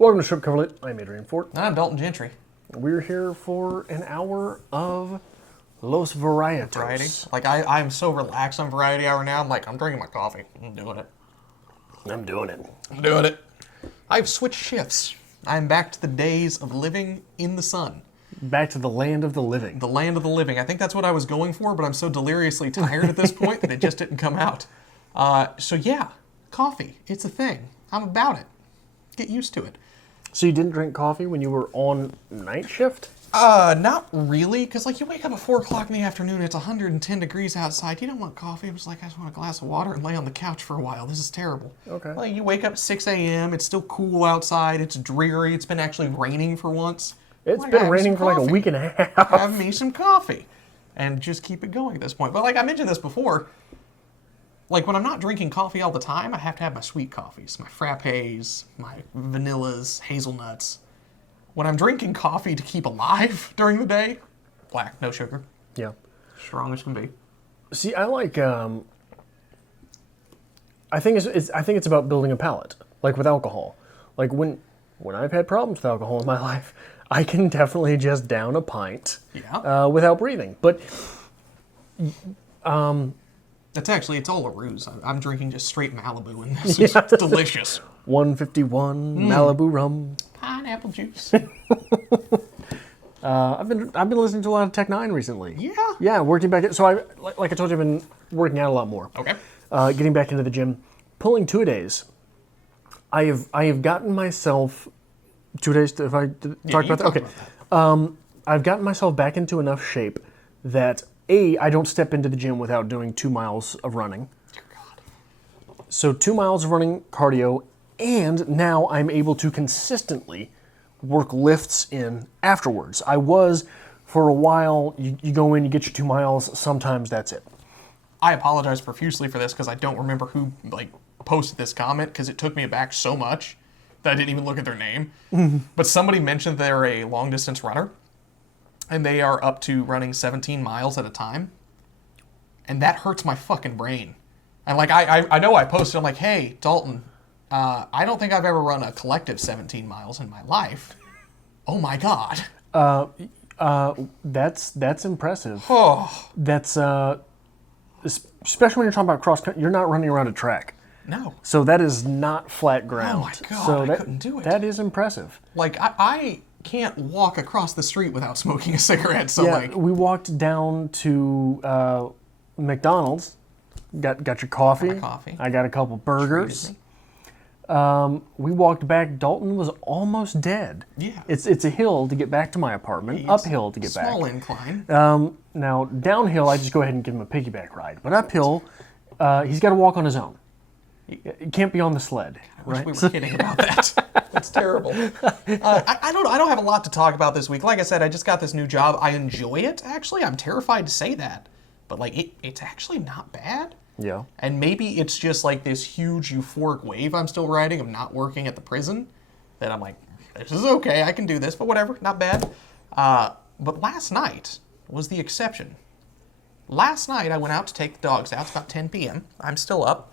Welcome to Strip Coverlet. I'm Adrian Fort. I'm Dalton Gentry. We're here for an hour of Los Varietos. Variety. Like, I'm so relaxed on Variety Hour now. I'm like, I'm drinking my coffee. I'm doing it. I'm doing it. I'm doing it. I've switched shifts. I'm back to the days of living in the sun. Back to the land of the living. The land of the living. I think that's what I was going for, but I'm so deliriously tired at this point that it just didn't come out. So yeah, coffee. It's a thing. I'm about it. Get used to it. So you didn't drink coffee when you were on night shift? Not really, because like you wake up at 4 o'clock in the afternoon, it's 110 degrees outside. You don't want coffee. It was like, I just want a glass of water and lay on the couch for a while. This is terrible. Okay. Like you wake up at 6 a.m., it's still cool outside, it's dreary, it's been actually raining for once. It's been raining for like a week and a half. Have me some coffee. And just keep it going at this point. But like I mentioned this before, like when I'm not drinking coffee all the time, I have to have my sweet coffees, my frappes, my vanillas, hazelnuts. When I'm drinking coffee to keep alive during the day, black, no sugar. Yeah. Strong as can be. See, I like. I think it's about building a palate, like with alcohol. Like when I've had problems with alcohol in my life, I can definitely just down a pint without breathing. But it's all a ruse. I'm drinking just straight Malibu, and this is delicious. 151 Malibu rum. Pineapple juice. I've been listening to a lot of Tech Nine recently. Yeah. Yeah, working back. So like I told you, I've been working out a lot more. Okay. Getting back into the gym, pulling 2 days. I have gotten myself 2 days. If I talk about that, okay. I've gotten myself back into enough shape that I don't step into the gym without doing 2 miles of running. Dear God. So 2 miles of running cardio, and now I'm able to consistently work lifts in afterwards. I was, for a while, you go in, you get your 2 miles, sometimes that's it. I apologize profusely for this because I don't remember who posted this comment because it took me aback so much that I didn't even look at their name. But somebody mentioned they're a long distance runner and they are up to running 17 miles at a time. And that hurts my fucking brain. And I know I posted, I'm like, hey, Dalton, I don't think I've ever run a collective 17 miles in my life. Oh my God. That's impressive. Oh. That's especially when you're talking about cross country, you're not running around a track. No. So that is not flat ground. Oh my God, so I couldn't do it. That is impressive. Like I can't walk across the street without smoking a cigarette. So we walked down to McDonald's, got your coffee. My coffee. I got a couple burgers. We walked back. Dalton was almost dead. Yeah. It's a hill to get back to my apartment. Uphill to get back. Small incline. Now downhill, I just go ahead and give him a piggyback ride. But uphill, he's got to walk on his own. He can't be on the sled. I wish we were kidding about that. That's terrible. I don't have a lot to talk about this week. Like I said, I just got this new job. I enjoy it, actually. I'm terrified to say that. But it's actually not bad. Yeah. And maybe it's just like this huge euphoric wave I'm still riding of not working at the prison that I'm like, this is okay, I can do this, but whatever, not bad. But last night was the exception. Last night I went out to take the dogs out. It's about 10 p.m. I'm still up.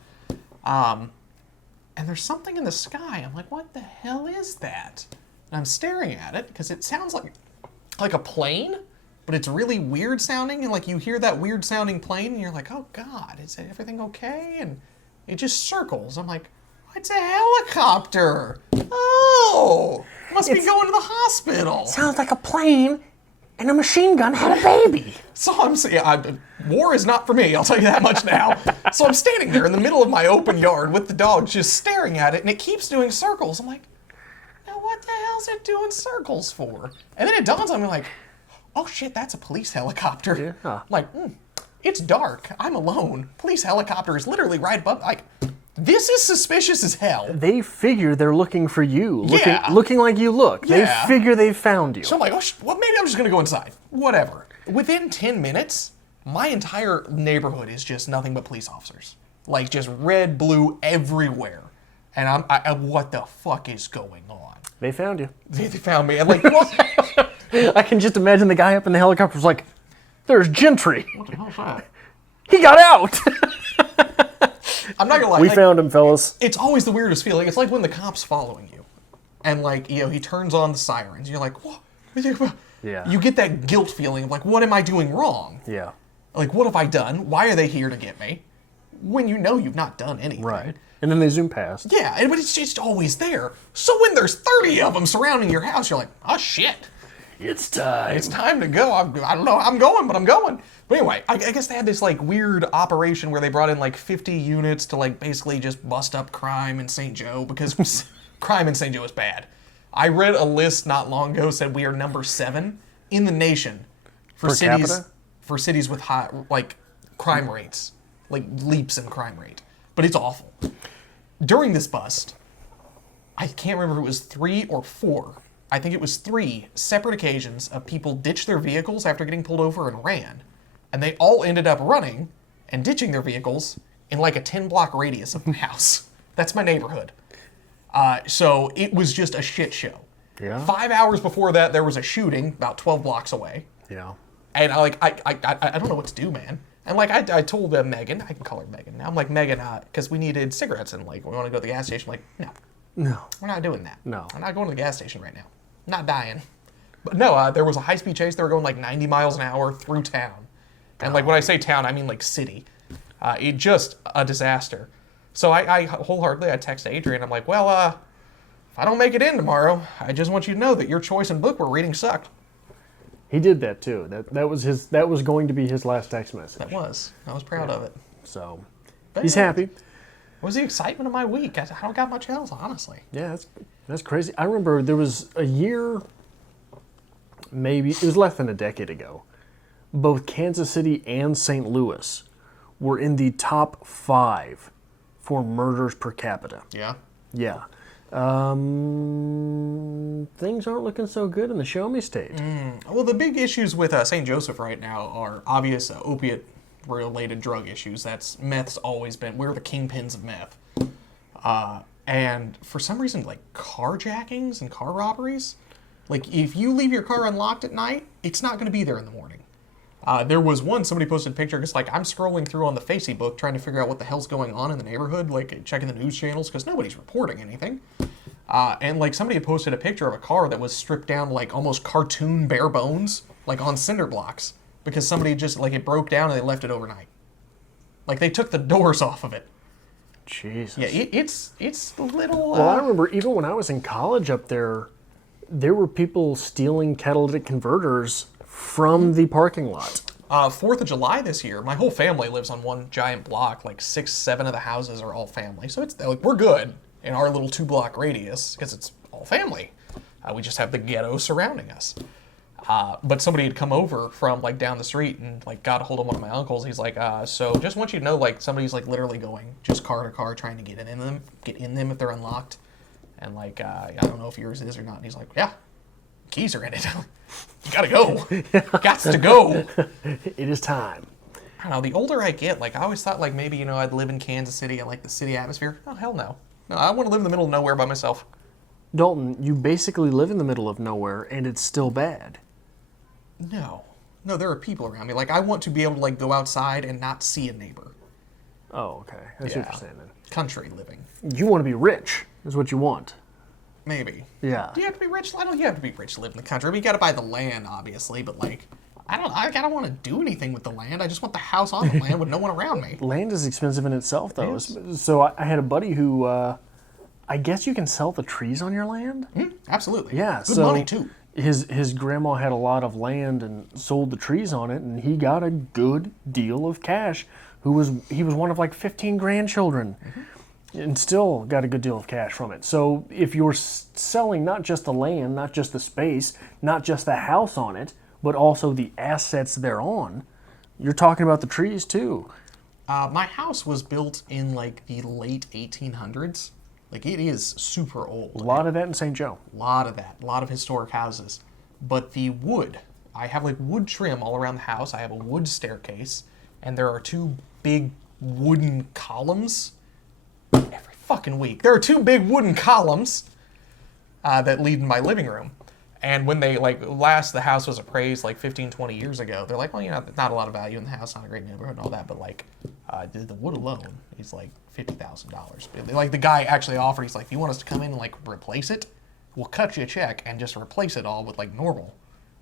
And there's something in the sky. I'm like, what the hell is that? And I'm staring at it because it sounds like a plane. But it's really weird sounding, and like you hear that weird sounding plane, and you're like, oh God, is everything okay? And it just circles. I'm like, it's a helicopter. Oh, must be going to the hospital. Sounds like a plane and a machine gun had a baby. So I'm saying, war is not for me, I'll tell you that much now. So I'm standing there in the middle of my open yard with the dogs just staring at it, and it keeps doing circles. I'm like, now what the hell's it doing circles for? And then it dawns on me like, oh shit, that's a police helicopter. Yeah. Like, it's dark. I'm alone. Police helicopter is literally right above. Like, this is suspicious as hell. They figure they're looking for you. Yeah. Looking like you look. Yeah. They figure they found you. So I'm like, well, maybe I'm just going to go inside. Whatever. Within 10 minutes, my entire neighborhood is just nothing but police officers. Like, just red, blue, everywhere. And what the fuck is going on? They found you. They found me. I'm like, what? I can just imagine the guy up in the helicopter was like, there's Gentry. What the hell's that? He got out. I'm not gonna lie. We found him, fellas. It's always the weirdest feeling. It's like when the cop's following you. And, like, you know, he turns on the sirens. You're like, what? Yeah. You get that guilt feeling of, like, what am I doing wrong? Yeah. Like, what have I done? Why are they here to get me? When you know you've not done anything. Right. And then they zoom past. Yeah, but it's just always there. So when there's 30 of them surrounding your house, you're like, oh, shit. It's time. It's time to go. I don't know. I'm going, but I'm going. But anyway, I guess they had this, like, weird operation where they brought in, like, 50 units to, like, basically just bust up crime in St. Joe because crime in St. Joe is bad. I read a list not long ago said we are number 7 in the nation for Per cities capita? for cities with high, like, crime rates, like leaps in crime rate. But it's awful. During this bust, I can't remember if it was 3 or 4. I think it was 3 separate occasions of people ditched their vehicles after getting pulled over and ran. And they all ended up running and ditching their vehicles in like a 10-block radius of my house. That's my neighborhood. So it was just a shit show. Yeah. 5 hours before that, there was a shooting about 12 blocks away. Yeah. And I don't know what to do, man. And like I told Megan, I can call her Megan now. I'm like, Megan, because we needed cigarettes and like we want to go to the gas station. I'm like, no, we're not doing that. No, I'm not going to the gas station right now. I'm not dying. But no, there was a high-speed chase. They were going like 90 miles an hour through town. And like when I say town, I mean like city. It just a disaster. So I wholeheartedly, I text Adrian. I'm like, well, if I don't make it in tomorrow, I just want you to know that your choice in book we're reading sucked. He did that too. That was going to be his last text message. That was. I was proud of it. So But he's happy. It was the excitement of my week. I don't got much else, honestly. Yeah, that's crazy. I remember there was a year, maybe it was less than a decade ago. Both Kansas City and St. Louis were in the top 5 for murders per capita. Yeah. Yeah. Things aren't looking so good in the Show Me State. Well, the big issues with St. Joseph right now are obvious opiate-related drug issues. That's meth's always been. We're the kingpins of meth. And for some reason, like carjackings and car robberies, like if you leave your car unlocked at night, it's not going to be there in the morning. There was one, somebody posted a picture, because like I'm scrolling through on the Facebook trying to figure out what the hell's going on in the neighborhood, like checking the news channels, because nobody's reporting anything. And like somebody had posted a picture of a car that was stripped down like almost cartoon bare bones, like on cinder blocks, because somebody just like it broke down and they left it overnight. Like they took the doors off of it. Jesus. Yeah, it's a little... Well, I remember even when I was in college up there were people stealing catalytic converters from the parking lot. 4th of July this year, my whole family lives on one giant block. Like 6, 7 of the houses are all family. So it's like we're good in our little 2-block radius because it's all family. We just have the ghetto surrounding us. But somebody had come over from like down the street and like got a hold of one of my uncles. He's like, so just want you to know, like somebody's like literally going just car to car trying to get in them if they're unlocked. And like, I don't know if yours is or not. And he's like, yeah, keys are in it. You gotta go. Gots to go. It is time. I don't know, the older I get, like I always thought like maybe, I'd live in Kansas City. I like the city atmosphere. Oh, hell no. No, I want to live in the middle of nowhere by myself. Dalton, you basically live in the middle of nowhere and it's still bad. No, there are people around me. Like I want to be able to like go outside and not see a neighbor. Oh, okay. That's what you're saying then. Country living. You want to be rich, is what you want. Maybe. Yeah. Do you have to be rich? I don't. You have to be rich to live in the country. I mean, you got to buy the land, obviously, but like, I don't want to do anything with the land. I just want the house on the land with no one around me. Land is expensive in itself, though. Yes. So I had a buddy who, I guess you can sell the trees on your land. Absolutely. Yeah. Good money too. His grandma had a lot of land and sold the trees on it, and he got a good deal of cash. He was one of like 15 grandchildren. And still got a good deal of cash from it. So if you're selling not just the land, not just the space, not just the house on it, but also the assets thereon, you're talking about the trees too. My house was built in like the late 1800s. Like it is super old. A lot of that in St. Joe. A lot of that. A lot of historic houses. But the wood, I have like wood trim all around the house. I have a wood staircase. And there are 2 big wooden columns. Every fucking week. There are 2 big wooden columns that lead in my living room. And when they, the house was appraised 15, 20 years ago, they're like, well, not a lot of value in the house, not a great neighborhood and all that, but the wood alone is $50,000. Like the guy actually offered, he's like, if you want us to come in and replace it, will cut you a check and just replace it all with like normal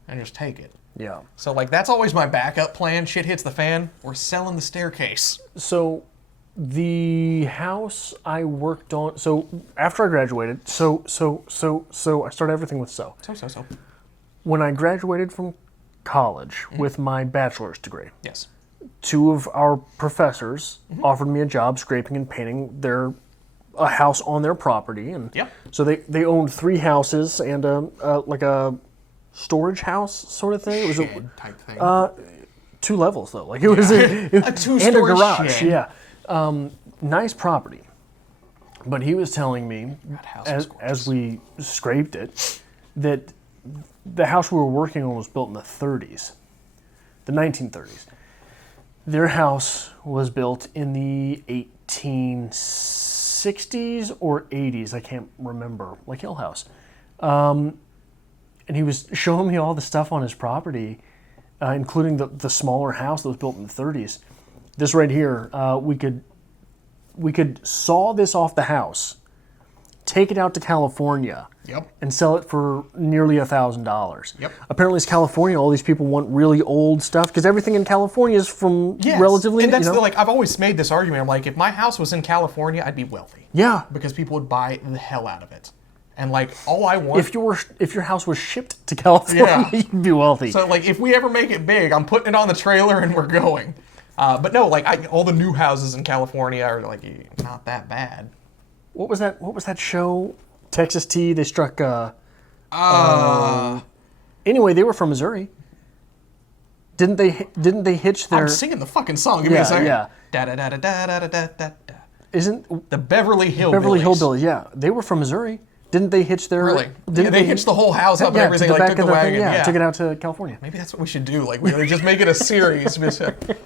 and just take it. Yeah. So like that's always my backup plan. Shit hits the fan, we're selling the staircase. So the house I worked on, so after I graduated, so I started everything with so. So. When I graduated from college with my bachelor's degree, Yes. 2 of our professors offered me a job scraping and painting a house on their property, and so they owned 3 houses and like a storage house sort of thing. It was Shed type thing. 2 levels though, like it was a 2-story and a garage. shed. Yeah, nice property. But he was telling me That house was as we scraped it that the house we were working on was built in the 30s, the 1930s. Their house was built in the 1860s or 80s. I can't remember, like Hill House. And he was showing me all the stuff on his property, including the smaller house that was built in the 30s. This right here, we could saw this off the house, take it out to California, and sell it for nearly $1,000. Yep. Apparently, it's California. All these people want really old stuff because everything in California is from relatively. And that's like I've always made this argument. I'm like, if my house was in California, I'd be wealthy. Yeah. Because people would buy the hell out of it. And like all I want. If your house was shipped to California, you'd be wealthy. So like if we ever make it big, I'm putting it on the trailer and we're going. But no, like all the new houses in California are like not that bad. What was that show? Texas Tea. They struck. Anyway, they were from Missouri. Didn't they hitch their? I'm singing the fucking song. Give me a second. Yeah. Da da da da da da da da da. Isn't the Beverly Hillbillies? Beverly Hillbillies. Yeah, they were from Missouri. Didn't they hitch their? Really? Didn't they hitched the whole house up and everything. To the Like back took of the thing, wagon. took it out to California. Maybe that's what we should do. Like we just make it a series.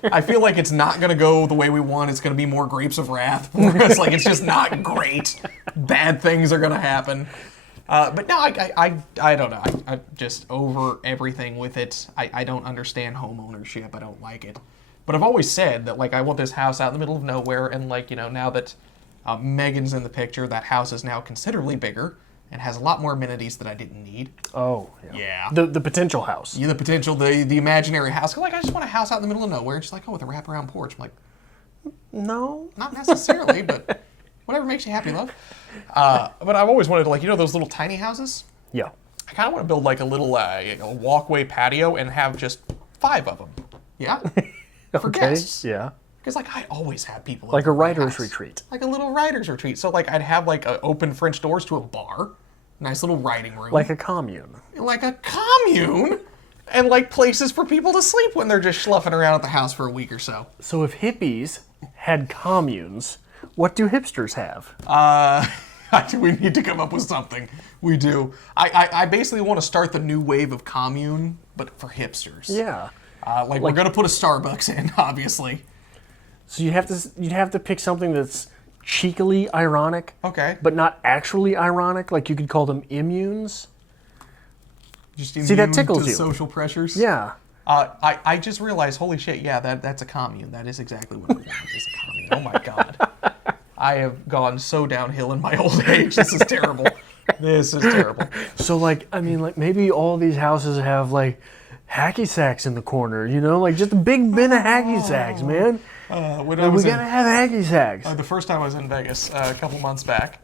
I feel like it's not gonna go the way we want. It's gonna be more Grapes of Wrath. It's like it's just not great. Bad things are gonna happen. But no, I don't know. I just over everything with it. I don't understand home ownership. I don't like it. But I've always said that like I want this house out in the middle of nowhere, and like now that Megan's in the picture, that house is now considerably bigger and has a lot more amenities that I didn't need. Oh, yeah. The potential house. Yeah, the potential, the imaginary house. Like I just want a house out in the middle of nowhere. Just like with a wraparound porch. I'm like, no, not necessarily, but whatever makes you happy, love. But I've always wanted to like those little tiny houses. Yeah. I kind of want to build like a little walkway patio and have just 5 of them. Yeah. For guests. Yeah. Because like I always have people like a writer's house. retreat. Like a little writer's retreat. So like I'd have like open French doors to a bar, nice little writing room. Like a commune. Like a commune, and like places for people to sleep when they're just schluffing around at the house for a week or so. So if hippies had communes, what do hipsters have? We need to come up with something. We do. I basically want to start the new wave of commune, but for hipsters. Yeah. Like we're gonna put a Starbucks in, obviously. So you'd have to pick something that's cheekily ironic, okay, but not actually ironic. Like you could call them immunes. Just see, that tickles to you. Social pressures. Yeah. I just realized, holy shit, yeah, that's a commune. That is exactly what I want. Is a commune. Oh my god, I have gone so downhill in my old age. This is terrible. This is terrible. So like, I mean, like maybe all these houses have like hacky sacks in the corner. Like just a big bin of hacky sacks, man. We gotta have hacky sacks. The first time I was in Vegas a couple months back,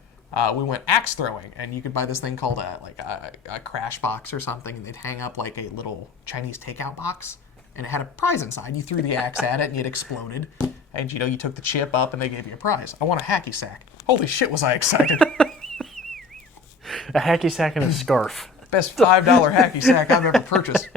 we went axe throwing, and you could buy this thing called a crash box or something, and they'd hang up like a little Chinese takeout box, and it had a prize inside. You threw the axe at it, and it exploded, and you took the chip up, and they gave you a prize. I want a hacky sack. Holy shit, was I excited! A hacky sack and a scarf. Best $5 hacky sack I've ever purchased.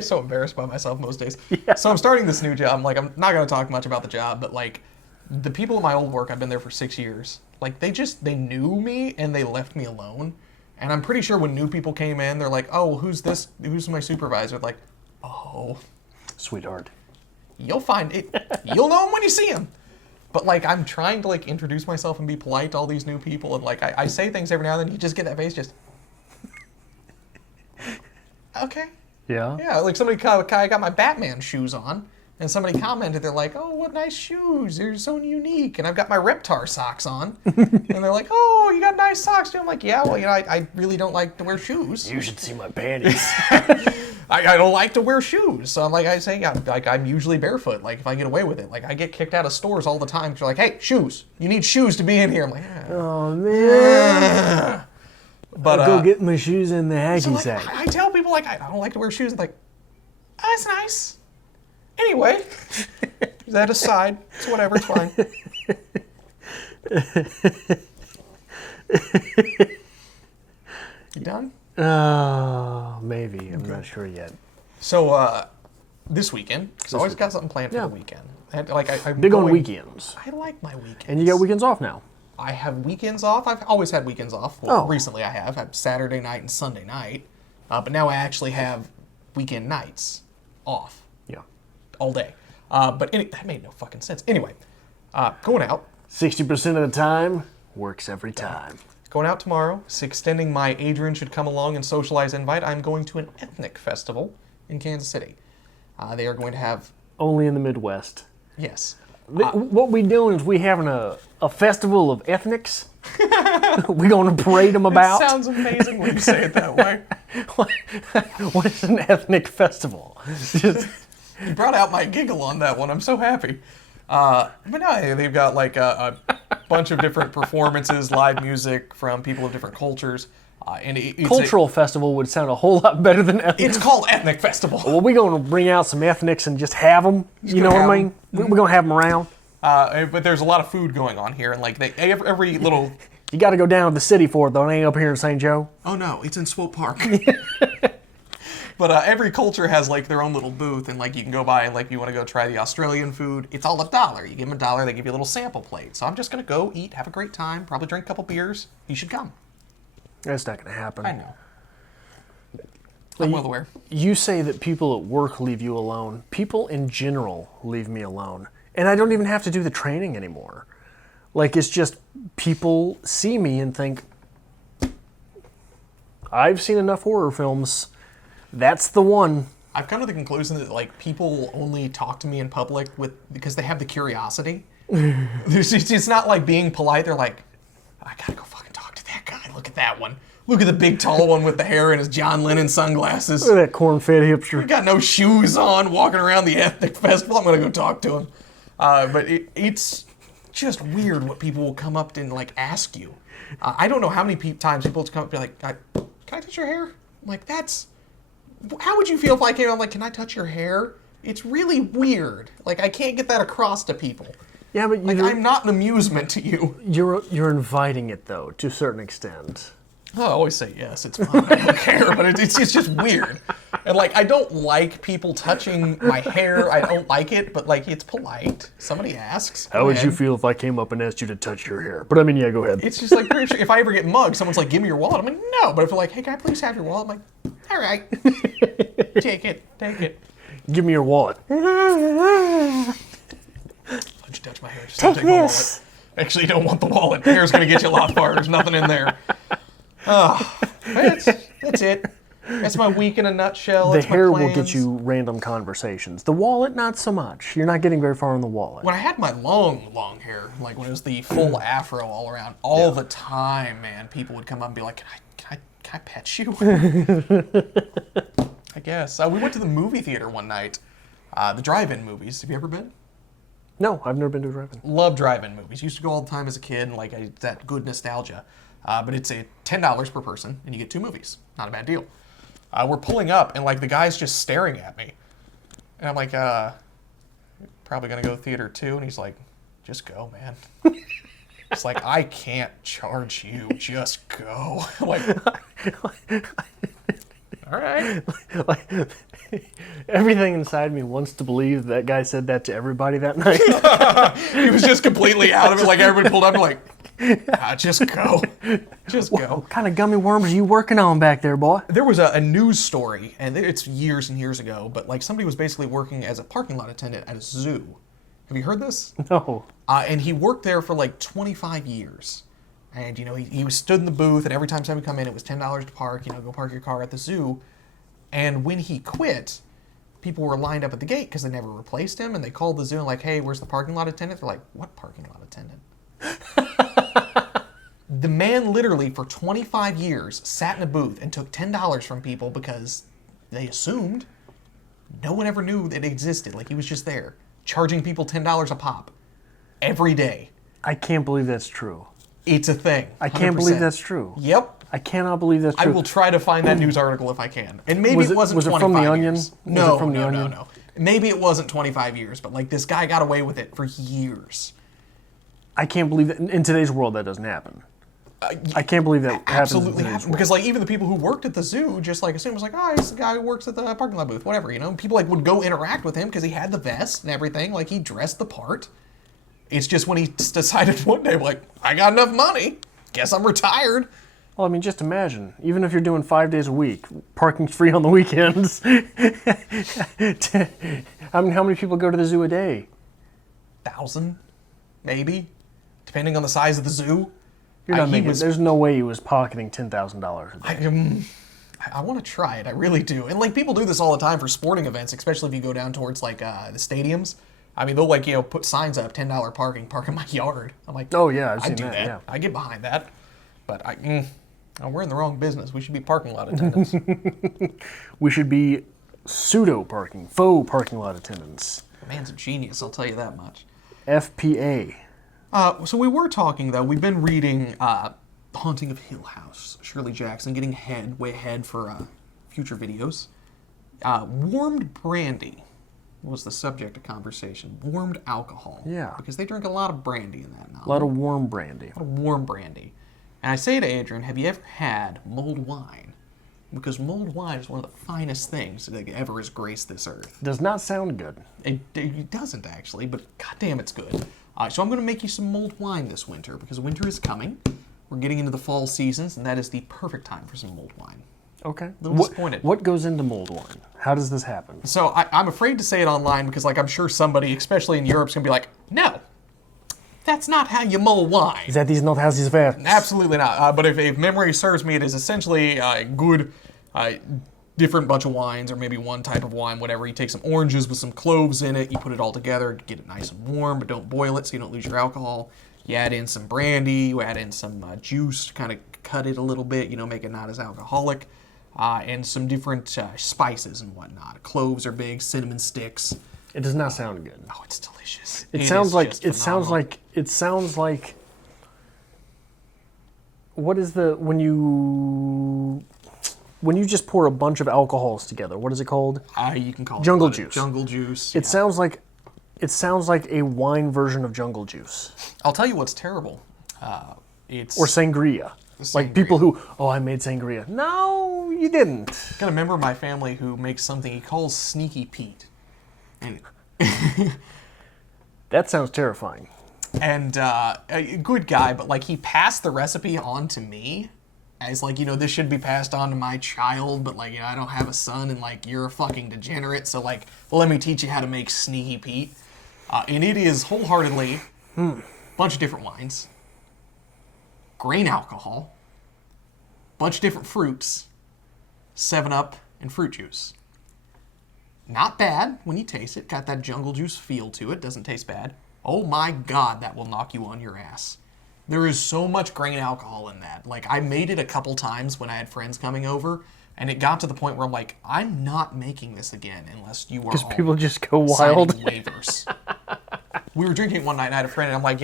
So embarrassed by myself most days. Yeah. So I'm starting this new job. Like I'm not going to talk much about the job, but like the people at my old work, I've been there for 6 years. Like they knew me and they left me alone. And I'm pretty sure when new people came in, they're like, "Oh, who's this? Who's my supervisor?" Like, "Oh, sweetheart, you'll find it. You'll know him when you see him." But like I'm trying to like introduce myself and be polite to all these new people, and like I say things every now and then. You just get that face, just okay. Yeah. Yeah, like somebody I got my Batman shoes on. And somebody commented, they're like, oh, what nice shoes. They're so unique. And I've got my Reptar socks on. And they're like, oh, you got nice socks too. I'm like, yeah, well, I really don't like to wear shoes. You should see my panties. I don't like to wear shoes. So I'm like, I'm usually barefoot. Like, if I get away with it. Like, I get kicked out of stores all the time. Because they're like, hey, shoes. You need shoes to be in here. I'm like, oh, man. But I'll go get my shoes in the hacky so, sack. I tell people, like, I don't like to wear shoes. I'm like, that's nice. Anyway, that aside, it's whatever, it's fine. You done? Maybe. I'm not sure yet. So, this weekend, because I always got something planned for the weekend. I'm big on weekends. I like my weekends. And you got weekends off now. I have weekends off. I've always had weekends off. Well, recently I have. I have Saturday night and Sunday night. But now I actually have weekend nights off. Yeah. All day. But that made no fucking sense. Anyway, going out. 60% of the time, works every time. Going out tomorrow. Extending my Adrian should come along and socialize invite. I'm going to an ethnic festival in Kansas City. They are going to have... Only in the Midwest. Yes. What we doing is we having a festival of ethnics. We going to parade them about. It sounds amazing when you say it that way. What is an ethnic festival? You brought out my giggle on that one. I'm so happy. But no, they've got like a bunch of different performances, live music from people of different cultures. And it's Cultural festival would sound a whole lot better than ethnic. It's called Ethnic Festival. Well, we're going to bring out some ethnics and just have them. You know what I mean? We're going to have them around. But there's a lot of food going on here, and like every little... You got to go down to the city for it, though. It ain't up here in St. Joe. Oh, no. It's in Swope Park. But every culture has like their own little booth, and like you can go by and like you want to go try the Australian food. It's all $1. You give them $1, they give you a little sample plate. So I'm just going to go eat, have a great time, probably drink a couple beers. You should come. That's not going to happen. I know. I'm well aware. You say that people at work leave you alone. People in general leave me alone. And I don't even have to do the training anymore. Like, it's just people see me and think, I've seen enough horror films. That's the one. I've come to the conclusion that like people only talk to me in public because they have the curiosity. It's not like being polite. They're like, I gotta go fucking talk to that guy. Look at that one. Look at the big tall one with the hair and his John Lennon sunglasses. Look at that corn-fed hipster. He got no shoes on, walking around the ethnic festival. I'm gonna go talk to him. But it's just weird what people will come up and like ask you. I don't know how many times people will come up and be like, can I touch your hair? I'm like, how would you feel if I came up like, can I touch your hair? It's really weird. Like, I can't get that across to people. Yeah, but like, I'm not an amusement to you. You're inviting it, though, to a certain extent. Oh, I always say yes, it's fine, I don't care, but it's just weird. And, like, I don't like people touching my hair. I don't like it, but, like, it's polite. Somebody asks. How would you feel if I came up and asked you to touch your hair? But, I mean, yeah, go ahead. It's just, like, pretty sure if I ever get mugged, someone's like, give me your wallet. I'm like, no. But if they're like, hey, can I please have your wallet? I'm like, all right. Take it. Give me your wallet. Why'd you touch my hair? Just take my wallet. Actually, you don't want the wallet. The hair's going to get you a lot farther. There's nothing in there. Oh, that's it. That's my week in a nutshell. The hair will get you random conversations. The wallet, not so much. You're not getting very far on the wallet. When I had my long hair, like when it was the full afro all around, all the time, man, people would come up and be like, can I pet you? I guess. We went to the movie theater one night. The drive-in movies. Have you ever been? No, I've never been to a drive-in. Love drive-in movies. Used to go all the time as a kid, and like that good nostalgia. But it's $10 per person, and you get 2 movies. Not a bad deal. We're pulling up, and like the guy's just staring at me. And I'm like, probably gonna go to theater too. And he's like, just go, man. It's like, I can't charge you. Just go. Like, all right. Like, everything inside me wants to believe that guy said that to everybody that night. He was just completely out of it. Like everybody pulled up and like, just go. Just go. What kind of gummy worms are you working on back there, boy? There was a news story, and it's years and years ago, but like somebody was basically working as a parking lot attendant at a zoo. Have you heard this? No. And he worked there for like 25 years. And, you know, he was stood in the booth, and every time somebody would come in, it was $10 to park, you know, go park your car at the zoo. And when he quit, people were lined up at the gate because they never replaced him, and they called the zoo and like, hey, where's the parking lot attendant? They're like, what parking lot attendant? The man literally for 25 years sat in a booth and took $10 from people because they assumed no one ever knew that it existed. Like, he was just there, charging people $10 a pop every day. I can't believe that's true. It's a thing. 100%. I can't believe that's true. Yep. I cannot believe that's true. I will try to find that news article if I can. And maybe it wasn't 25 years. Was it from The Onion? No. Maybe it wasn't 25 years, but like this guy got away with it for years. I can't believe that in today's world that doesn't happen. I can't believe that absolutely happens. Because like even the people who worked at the zoo just like assumed it was like, oh, he's the guy who works at the parking lot booth, whatever, you know. People like would go interact with him because he had the vest and everything. Like he dressed the part. It's just when he decided one day, like, I got enough money. Guess I'm retired. Well, I mean, just imagine, even if you're doing 5 days a week, parking's free on the weekends. How many people go to the zoo a day? 1,000, maybe, depending on the size of the zoo. You're not making. There's no way he was pocketing $10,000 a day. I want to try it. I really do. And like people do this all the time for sporting events, especially if you go down towards like the stadiums. I mean, they'll like, you know, put signs up, $10 parking, park in my yard. I'm like, oh yeah, I'd do that. Yeah. I get behind that. But we're in the wrong business. We should be parking lot attendants. We should be faux parking lot attendants. The man's a genius, I'll tell you that much. FPA. So we were talking, though, we've been reading The Haunting of Hill House, Shirley Jackson, getting way ahead for future videos. Warmed brandy was the subject of conversation. Warmed alcohol. Yeah. Because they drink a lot of brandy in that novel. A lot of warm brandy. A lot of warm brandy. And I say to Adrian, have you ever had mulled wine? Because mulled wine is one of the finest things that ever has graced this earth. Does not sound good. It doesn't, actually, but goddamn, it's good. So I'm going to make you some mulled wine this winter, because winter is coming. We're getting into the fall seasons, and that is the perfect time for some mulled wine. Okay. A little disappointed. What goes into mulled wine? How does this happen? So I'm afraid to say it online, because like I'm sure somebody, especially in Europe, is going to be like, no, that's not how you mull wine. That is not how this works. Absolutely not. But if memory serves me, it is essentially a good, different bunch of wines, or maybe one type of wine, whatever. You take some oranges with some cloves in it, you put it all together to get it nice and warm, but don't boil it so you don't lose your alcohol. You add in some brandy, you add in some juice to kind of cut it a little bit, you know, make it not as alcoholic, and some different spices and whatnot. Cloves are big, cinnamon sticks. It does not sound good. Oh, it's delicious. It sounds like what is the when you just pour a bunch of alcohols together, what is it called? You can call it jungle juice. Jungle juice. It sounds like a wine version of jungle juice. I'll tell you what's terrible. Or sangria. Like people who, I made sangria. No, you didn't. I got a member of my family who makes something he calls Sneaky Pete. And that sounds terrifying. And a good guy, but like he passed the recipe on to me as like, you know, this should be passed on to my child, but like, you know, I don't have a son and like you're a fucking degenerate, so like, well, let me teach you how to make Sneaky Pete. And it is wholeheartedly bunch of different wines, grain alcohol, bunch of different fruits, 7-Up, and fruit juice. Not bad when you taste it. Got that jungle juice feel to it. Doesn't taste bad. Oh my God, that will knock you on your ass. There is so much grain alcohol in that. Like, I made it a couple times when I had friends coming over, and it got to the point where I'm like, I'm not making this again unless you are because people just go wild. Waivers. We were drinking one night, and I had a friend, and I'm like,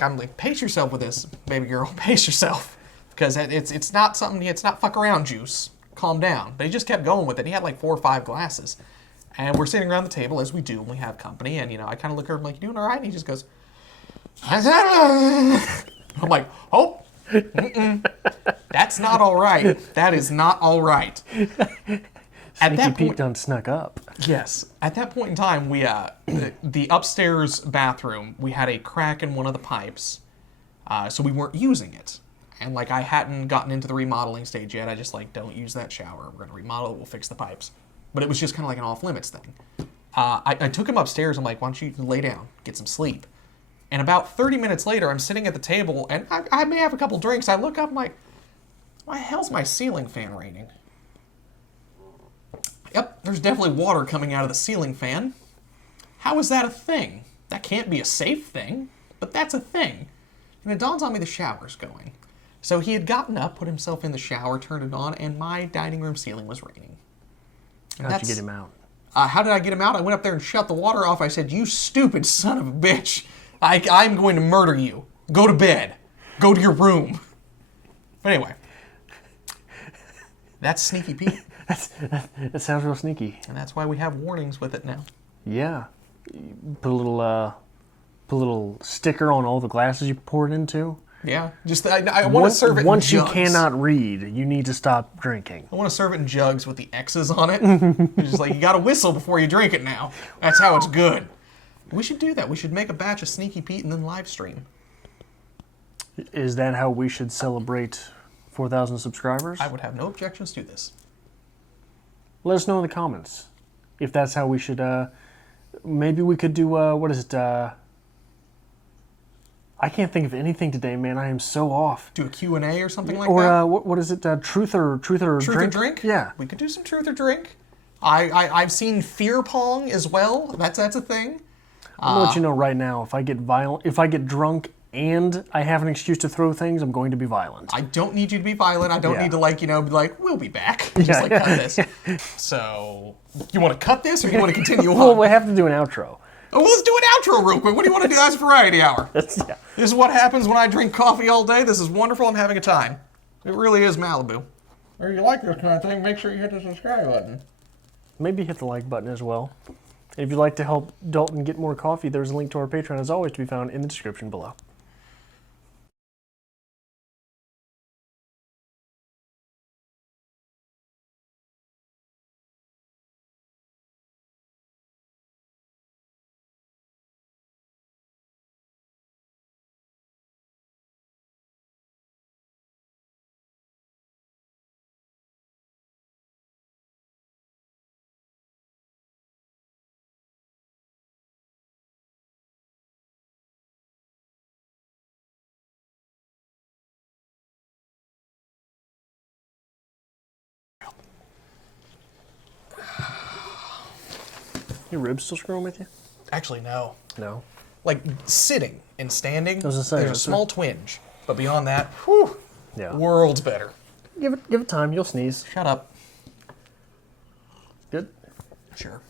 I'm like, pace yourself with this, baby girl. Pace yourself. Because it's not something, it's not fuck around juice. Calm down. But he just kept going with it. He had like 4 or 5 glasses. And we're sitting around the table, as we do when we have company, and, you know, I kind of look at him like, you doing all right? And he just goes, I'm like, that's not all right. That is not all right. At that Pete done snuck up. Yes. At that point in time, we the upstairs bathroom, we had a crack in one of the pipes, so we weren't using it. And, like, I hadn't gotten into the remodeling stage yet. I just, like, don't use that shower. We're going to remodel it. We'll fix the pipes. But it was just kind of like an off-limits thing. I took him upstairs. I'm like, why don't you lay down, get some sleep. And about 30 minutes later, I'm sitting at the table, and I may have a couple drinks. I look up, I'm like, why the hell's my ceiling fan rating? I Yep, there's definitely water coming out of the ceiling fan. How is that a thing? That can't be a safe thing, but that's a thing. And it dawns on me the shower's going. So he had gotten up, put himself in the shower, turned it on, and my dining room ceiling was raining. How'd you get him out? How did I get him out? I went up there and shut the water off. I said, "You stupid son of a bitch. I'm going to murder you. Go to bed. Go to your room." But anyway. That's Sneaky Pete. That sounds real sneaky. And that's why we have warnings with it now. Yeah. Put a little sticker on all the glasses you pour it into. Yeah. Just I want to serve it in Once jugs. you cannot read, you need to stop drinking. I want to serve it in jugs with the X's on it. It's just like, you got to whistle before you drink it now. That's how it's good. We should do that. We should make a batch of Sneaky Pete and then live stream. Is that how we should celebrate 4,000 subscribers? I would have no objections to this. Let us know in the comments if that's how we should. Maybe we could do. What is it? I can't think of anything today, man. I am so off. Do a Q&A or something like or, that? Or what is it? Truth or drink? Truth or drink? Yeah. We could do some truth or drink. I've seen fear pong as well. That's a thing. I'm gonna let you know right now. If I get violent, if I get drunk and I have an excuse to throw things, I'm going to be violent. I don't need you to be violent. I don't need to be like, we'll be back. Just cut this. So, you want to cut this or you want to continue on? Well, we have to do an outro. Oh, well, let's do an outro real quick. What do you want to do? That's Variety Hour. This is what happens when I drink coffee all day. This is wonderful. I'm having a time. It really is Malibu. Or you like this kind of thing, make sure you hit the subscribe button. Maybe hit the like button as well. And if you'd like to help Dalton get more coffee, there's a link to our Patreon, as always, to be found in the description below. Your ribs still screwing with you? Actually, no. No. Like, sitting and standing, I was gonna say, there's a small twinge. But beyond that, whew, Yeah. worlds better. Give it time. You'll sneeze. Shut up. Good. Sure.